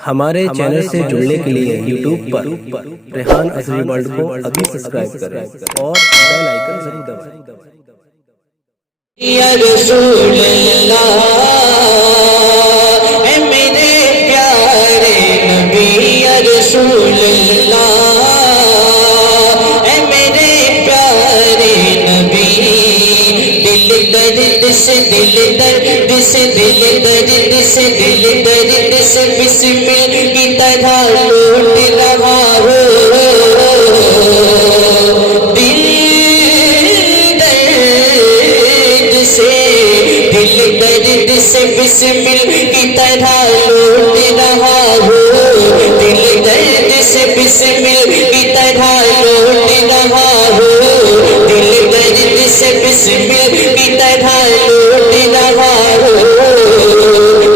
हमारे चैनल से जुड़ने के लिए यूट्यूब पर रेहान असरी वर्ल्ड को अभी सब्सक्राइब करें और बेल आइकन जरूर दबाएं। या रसूल अल्लाह है मेरे प्यारे नबी, या रसूल अल्लाह है मेरे प्यारे नबी। दिल दर्द से दिल दर्द से दिल दर्द से दिल दर्द से बिस्मिल की तरह लौट रहा हो। दिल दर्द से बिस्मिल की तरह लौट रहा हो। दिल दर्द से बिस्मिल की तरह लौट रहा हो। दिल दर्द से बिस्मिल की तरह लौट रहा हो।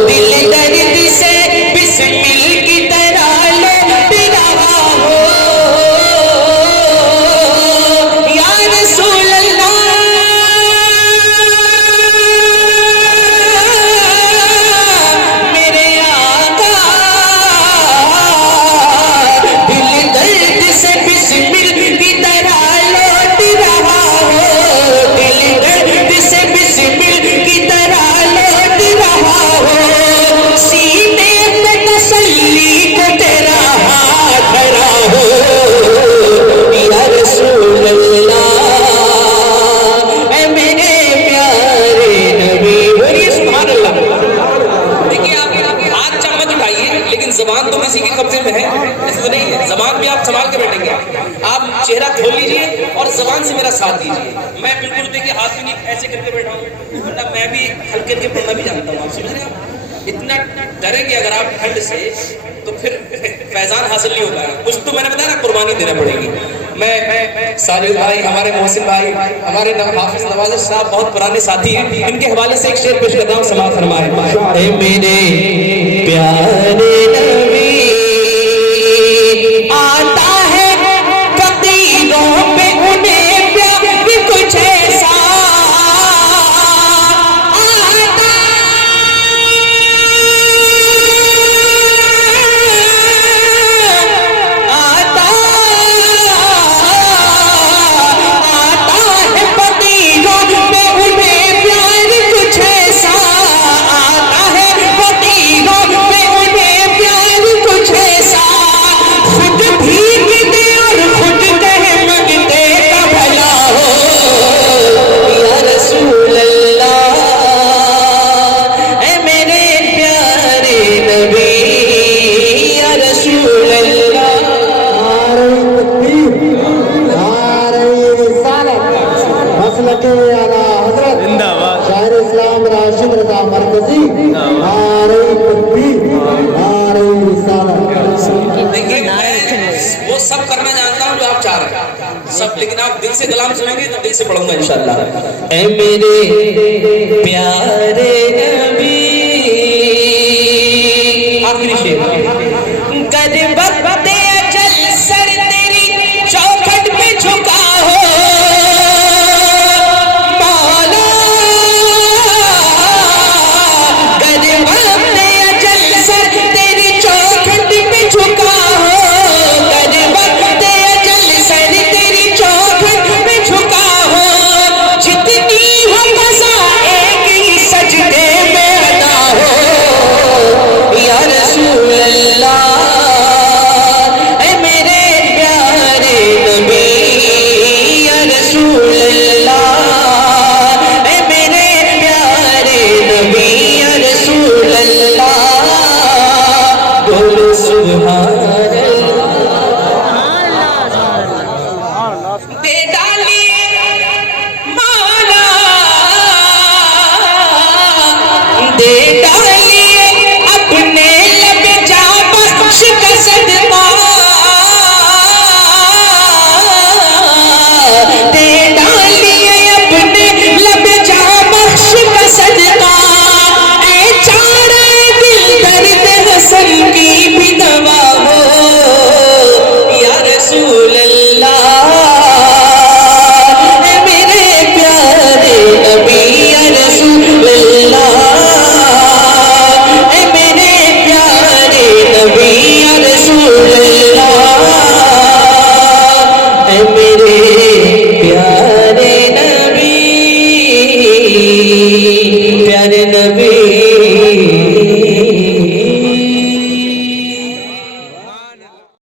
दिल दर्द से बिस्मिल की तरह लौट रहा हो। या रसूल अल्लाह मेरे आका, दिल दर्द से बिस्मिल की तरह लौट रहा हो। दिल दर्द से बिस्मिल की तरह लौट रहा हो। सीने में तसल्ली को तेरा हाथ धरा हो। या रसूल अल्लाह ऐ मेरे प्यारे नबी। बोलिए सुभान अल्लाह। देखिए आप हाथ चम्मच उठाइए, लेकिन जबान तो किसी के कब्जे में है, ऐसा तो नहीं है। जबान भी आप संभाल के बैठेंगे। आप चेहरा खोल लीजिए और जबान से मेरा साथ दीजिए। मैं बिल्कुल देखिए हाथ भी नहीं ऐसे करके बैठा हूँ, वरना मैं भी हल्के हल्के पढ़ना भी जानता हूँ। आप समझ रहे हैं? इतना डरेंगे अगर आप ठंड से तो फिर फैजान हासिल नहीं होगा। कुछ तो मैंने बताया ना, कुर्बानी देना पड़ेगी। मैं सालिह भाई, हमारे मोहसिन भाई, हमारे हाफिज नवाज़िश साहब बहुत पुराने साथी हैं, इनके हवाले से एक शेर पेश करता हूँ, समाअत फरमाएं। ऐ मेरे प्यारे नबी, आता है फकीरों पे उन्हें प्यार कुछ ऐसा आता। आता है फकीरों पे उन्हें प्यार कुछ ऐसा। आता है फकीरों पे उन्हें प्यार कुछ ऐसा। खुद भीगते और खुद कहे मंगते का भला हो। या रसूल अल्लाह ऐ मेरे प्यारे नबी, या रसूल अल्लाह। जिंदाबाद। शायर इस्लाम राशिद रजा मरकजी। देखिए मैं वो सब करना जानता हूँ जो आप चाह रहे हैं सब, लेकिन आप दिल से कलाम सुनेंगे तो दिल से पढ़ूंगा इंशाअल्लाह। ऐ मेरे प्यारे नबी, आखिरी शेर। गरबते अजल सर तेरी चौखट पे झुका हो मौला। गरबते अजल सर तेरी चौखट पे झुका हो। गरबते अजल सर तेरी चौखट पे झुका हो। जितनी हो मज़ा एक ही सजदे में अदा हो। या रसूल अल्लाह ऐ मेरे प्यारे नबी, या रसूल अल्लाह ऐ मेरे प्यारे नबी, या रसूल अल्लाह। बोलो सुभान